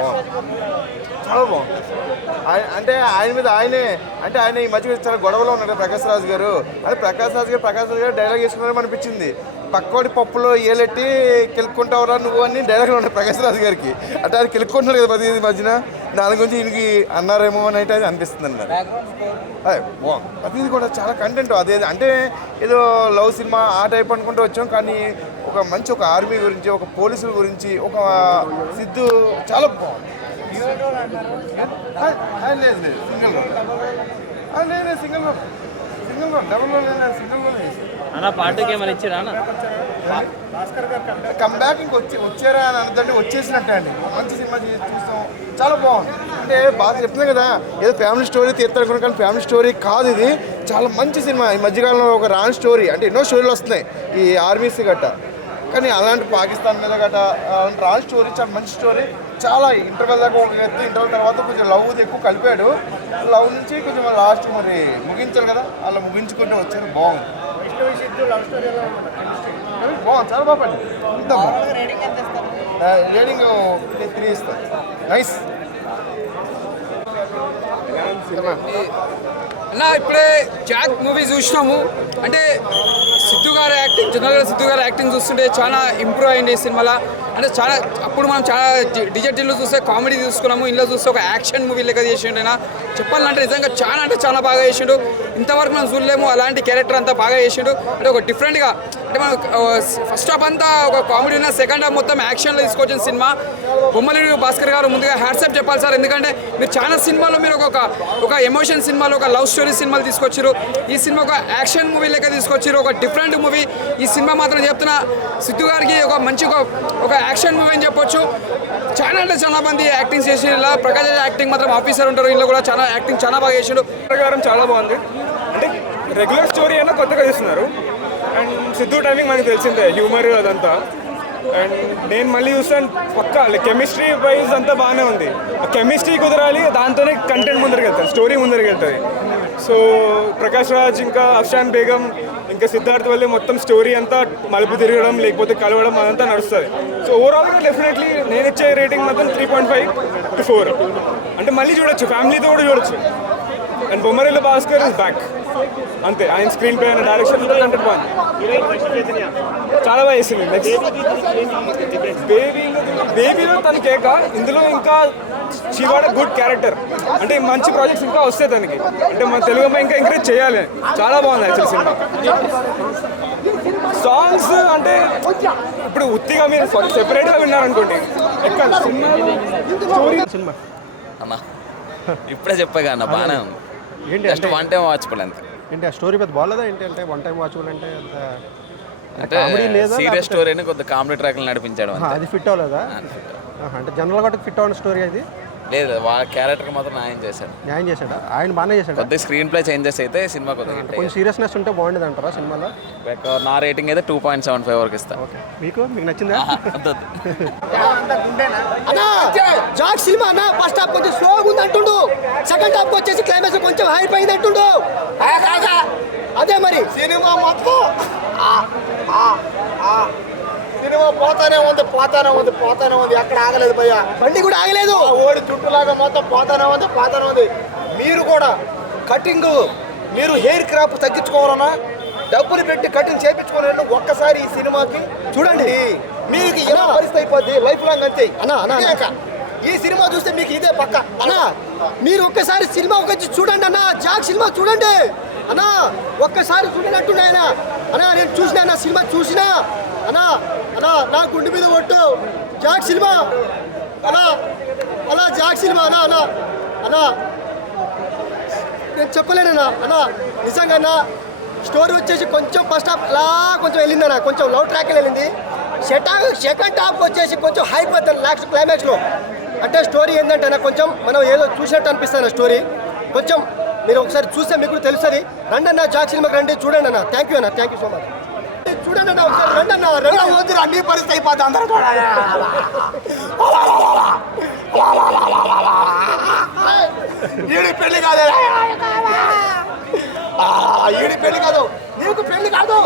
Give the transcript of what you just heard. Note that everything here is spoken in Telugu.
బాగుంది చాలా బాగుంది ఆయన అంటే ఆయన మీద ఆయనే అంటే ఆయన ఈ మధ్య చాలా గొడవలో ఉన్నాడు ప్రకాష్ రాజు గారు. అదే ప్రకాష్ రాజు గారు ప్రకాష్ రాజు గారు డైలాగ్ వేసుకున్నారని అనిపించింది. పక్కోడి పప్పులో ఏలెట్టి కెలుక్కుంటావురా నువ్వు అని డైలాగ్లో ఉన్నాయి ప్రకాష్ రాజు గారికి. అంటే అది కెలుక్కుంటున్నారు కదా ప్రతి మధ్యన. దాని గురించి ఈయనకి అన్నారేమో అని అయితే అది అనిపిస్తుంది అన్నారు అదే బాగుంది ప్రతిది కూడా చాలా కంటెంట్ అదే అంటే ఏదో లవ్ సినిమా ఆ టైప్ అనుకుంటూ వచ్చాం కానీ ఒక మంచి ఒక ఆర్మీ గురించి ఒక పోలీసుల గురించి ఒక సిద్ధు చాలా బాగుంది. లేదు లేదు సింగిల్ రోడ్ ఆ, లేదు లేదు single road single road double road లేదు సింగిల్ రోడ్ అన్న పాటకి ఏమైనా ఇచ్చారా అన్న? కమ్ బ్యాక్ ఇంక వచ్చి వచ్చారా అని అనదంటే వచ్చేసినట్టే అండి. మంచి సినిమా చేసి. చూస్తాం చాలా బాగుంది. అంటే బాగా చెప్తున్నాయి కదా ఏదో ఫ్యామిలీ స్టోరీ తీర్థారు కానీ ఫ్యామిలీ స్టోరీ కాదు ఇది. చాలా మంచి సినిమా. ఈ మధ్యకాలంలో ఒక రాని స్టోరీ అంటే ఎన్నో స్టోరీలు వస్తున్నాయి. ఈ ఆర్మీస్ గట్ట. కానీ అలాంటి పాకిస్తాన్ మీద అలాంటి రాని స్టోరీ చాలా మంచి స్టోరీ చాలా ఇంటర్వెల్ దాకా ఒక ఎత్తు ఇంటర్వెల్ తర్వాత కొంచెం లవ్ ఎక్కువ కలిపాడు. లవ్ నుంచి కొంచెం లాస్ట్ మరి ముగించారు కదా అలా ముగించుకుంటూ వచ్చారు బాగుంది. బాగుంది చాలా బాగుంది. రేటింగ్ త్రీ ఇస్తాను నైస్ అన్న ఇప్పుడే జాక్ మూవీ చూసినాము. అంటే యాక్టింగ్ జనరల్గా సిద్ధు గారు యాక్టింగ్ చూస్తుంటే చాలా ఇంప్రూవ్ అయింది ఈ సినిమాలో. అంటే చాలా అప్పుడు మనం చాలా డిజిటల్లో చూస్తే కామెడీ చూసుకున్నాము ఇంట్లో చూస్తే ఒక యాక్షన్ మూవీ లెక్క చేసిండు ఆయన. చెప్పాలంటే నిజంగా చాలా అంటే చాలా బాగా చేసిండు. ఇంతవరకు మనం చూడలేము అలాంటి క్యారెక్టర్ అంతా బాగా చేసిండు. అంటే ఒక డిఫరెంట్గా అంటే మనం ఫస్ట్ హాఫ్ అంతా ఒక కామెడీ ఉన్న సెకండ్ హాఫ్ మొత్తం యాక్షన్లో తీసుకొచ్చిన సినిమా. బొమ్మలేడు భాస్కర్ గారు ముందుగా హ్యాట్సప్ చెప్పాలి సార్. ఎందుకంటే మీరు చాలా సినిమాలో మీరు ఒక ఒక ఎమోషన్ సినిమాలో ఒక లవ్ స్టోరీ సినిమాలు తీసుకొచ్చారు ఈ సినిమా ఒక యాక్షన్ మూవీ లెక్క తీసుకొచ్చారు ఒక డిఫరెంట్ మూవీ ఈ సినిమా మాత్రం చెప్తున్నా సిద్ధు గారికి ఒక మంచి ఒక యాక్షన్ మూవీ అని చెప్పొచ్చు. చాలా అంటే చాలా మంది యాక్టింగ్ చేసి ఇలా ప్రకాష్ యాక్టింగ్ మాత్రం ఆఫీసర్ ఉంటారు. వీళ్ళు కూడా చాలా యాక్టింగ్ చాలా బాగా చేసిండు. ప్రకారం చాలా బాగుంది. అంటే రెగ్యులర్ స్టోరీ అయినా కొత్తగా చేస్తున్నారు. అండ్ సిద్ధు టైమింగ్ మనకు తెలిసిందే హ్యూమర్ అదంతా. అండ్ నేను మళ్ళీ చూస్తాను పక్కా కెమిస్ట్రీ వైజ్ అంతా బాగానే ఉంది. ఆ కెమిస్ట్రీ కుదరాలి దాంతోనే కంటెంట్ ముందరికి వెళ్తాను స్టోరీ ముందరికి వెళ్తుంది సో ప్రకాష్ రాజ్ ఇంకా అఫ్షాన్ బేగం ఇంకా సిద్ధార్థ్ వల్లే మొత్తం స్టోరీ అంతా మలుపు తిరగడం లేకపోతే కలవడం అదంతా నడుస్తుంది. సో ఓవరాల్గా డెఫినెట్లీ నేను ఇచ్చే రేటింగ్ మాత్రం three point five to four అంటే మళ్ళీ చూడొచ్చు ఫ్యామిలీతో కూడా చూడొచ్చు. And Bommarillu Bhaskar is back అంతే ఆయన స్క్రీన్ పే ఆయన డైరెక్షన్ కంటెంట్ బాగుంది చాలా బాగా నెక్స్ట్ బేబీ బేబీలో తన కేక ఇందులో ఇంకా శివాడ గుడ్ క్యారెక్టర్ అంటే మంచి ప్రాజెక్ట్స్ ఇంకా వస్తాయి తనకి. అంటే మన తెలుగు అమ్మాయి ఇంకా ఎంకరేజ్ చేయాలి. చాలా బాగుంది యాక్చువల్ సినిమా. సాంగ్స్ అంటే ఇప్పుడు ఉత్తిగా మీరు సెపరేట్గా విన్నారనుకోండి ఎక్కడ సినిమా స్టోరీ సినిమా అన్న ఇప్పుడే చెప్పగా అన్న బాగానే ఉంది. ఏంటి జస్ట్ వన్ టైం వాచబుల్ అంతే ఏంటి ఆ స్టోరీ పెద్ద బాగాలేదా ఏంటి? అంటే వన్ టైం వాచబుల్ అంటే అంత అంటే కామెడీ లేదా సీరియస్ స్టోరీని కొద్దిగా కామెడీ ట్రాక్లు నడిపించాడు అది ఫిట్ అవ్వలేదా? అంటే జనరల్గా ఫిట్ అవ్వని స్టోరీ అది? లేదు వాళ్ళ క్యారెక్టర్ మాత్రం న్యాయం చేశాడు. న్యాయం చేశాడా? ఆయన బాగానే చేశాడా? కొద్దిగా స్క్రీన్ ప్లే చేంజెస్ అయితే సినిమా కొంచెం సీరియస్నెస్ ఉంటే బాగుండేది అంటారా సినిమాలో. నా రేటింగ్ అయితే టూ పాయింట్ సెవెన్ ఫైవ్ వరకు ఇస్తాను ఓకే. మీకు? మీకు నచ్చిందా? జాక్ సినిమా అన్న ఫస్ట్ హాఫ్ కొంచెం స్లోగా ఉంది అంటుండు సెకండ్ హాఫ్ వచ్చేసి క్లైమాక్స్ కొంచెం హైప్ అయింది అంటుండు? అదే మరి. సినిమా మొత్తం. ఆ, ఆ, ఆ. సినిమా పోతానే ఉంది పోతానే ఉంది పోతానే ఉంది. ఎక్కడ ఆగలేదు భయ్యా. బండి కూడా ఆగలేదు. ఓడి చుట్టులాగా మొత్తం పోతానే ఉంది పోతానే ఉంది. మీరు కూడా కటింగ్ మీరు హెయిర్ క్రాప్ తగ్గించుకోవాలన్నా డబ్బులు పెట్టి కటింగ్ చేయించుకోవాలని ఒక్కసారి ఈ సినిమాకి. చూడండి. మీకు ఎలా పరిస్థితి అయిపోద్ది? లైఫ్ లాంగ్ అంతే. అన్నా, అన్నా. ఈ సినిమా చూస్తే మీకు ఇదే పక్క. అన్నా మీరు ఒక్కసారి సినిమా ఒక చూడండి అన్న. జాక్ సినిమా చూడండి. అన్నా ఒక్కసారి చూడండి అంటుండే అన్నా నేను చూసిన అన్న సినిమా చూసినా. అన్నా అన్నా నా గుండె మీద ఒట్టు. జాక్ సినిమా. అలా అలా జాక్ సినిమా. అన్నా అన్నా అన్నా. నేను చెప్పలేనన్నా అన్నా. నిజంగా అన్నా స్టోరీ వచ్చేసి కొంచెం ఫస్ట్ హాఫ్ అలా కొంచెం వెళ్ళిందన్న కొంచెం లవ్ ట్రాక్ వెళ్ళింది. సెకండ్ సెకండ్ హాఫ్ వచ్చేసి కొంచెం హైప్ అవుతుంది లాస్ట్ క్లైమాక్స్లో అంటే స్టోరీ ఏంటంటే అన్న కొంచెం మనం ఏదో చూసినట్టు అనిపిస్తుంది స్టోరీ. కొంచెం మీరు ఒకసారి చూస్తే మీకు తెలుస్తుంది. రండి అన్న జాక్ సినిమాకి రండి చూడండి అన్న. థ్యాంక్ యూ అన్న థ్యాంక్ యూ సో మచ్ చూడండి అన్న ఒకసారి రండి అన్న రండి వద్దురా నీ పరిస్థితి అయిపోద్ది అందరూ చూడాలి ఈడి పెళ్ళి కాదు. ఈడి పెళ్ళి కాదు. నీకు పెళ్ళి కాదు.